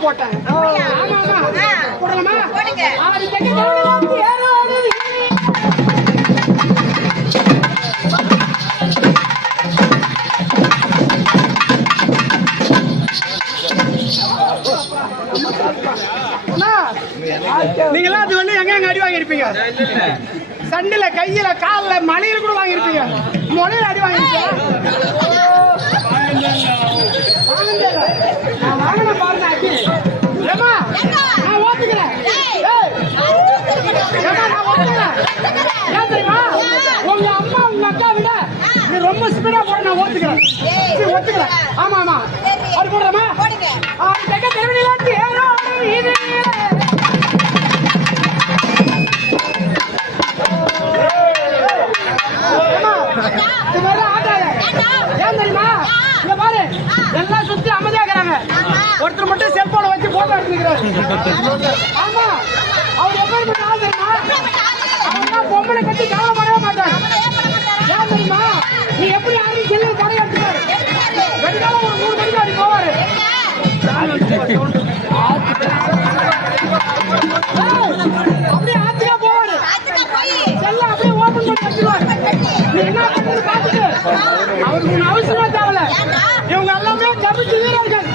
தான் போட்டேன். போடலாமா? ஆடி தங்க நீங்களாம் அது வந்து எங்க அடி வாங்கியிருப்பீங்க? சண்டில கையில கால்ல மலையில கூட வாங்கியிருப்பீங்க. மொழியில அடி வாங்கியிருப்பீங்க. நான் வாங்கின பாருங்க அடி. ஏமா நான் ஓட்டுக்கிறேன். நான் ஓட்டுக்கிறேன். ஏன் தெரியுமா? உங்க அம்மா உங்க அக்கா விட நீ ரொம்ப ஸ்பீடா போட நான் ஓட்டுக்கிறேன். ஒத்துக்கிறேன். ஆமா ஆமா அது போடுறமா? திருவிழாட்டு ஏறோ இது எல்லாம் சுத்தி அமைதியாக்குறாங்க. ஒருத்தர் மட்டும் செல்போனை வச்சு போட்டோ எடுத்துக்கிறாரு. ஆமா அவர் எப்படி ஆள் தெரியுமா? அவங்க பொம்பளை கட்டி கவலைப்படவே மாட்டாங்க. ஏன் தெரியுமா? நீ எப்படி ஆடி செல்லு கடை எடுத்துக்காரு வெடிக்காலம் ஒரு 3 மணிக்கு அப்படி போவாரு. அப்படியே ஆத்தியா போவாரு. செல்ல அப்படியே ஓபன் பண்ணி வச்சிருவாரு. நீ என்ன பண்றது பாத்துட்டு அவருக்கு அவசியமா தேவையில்ல. இவங்க எல்லாமே தப்பிச்சு வீரர்கள்.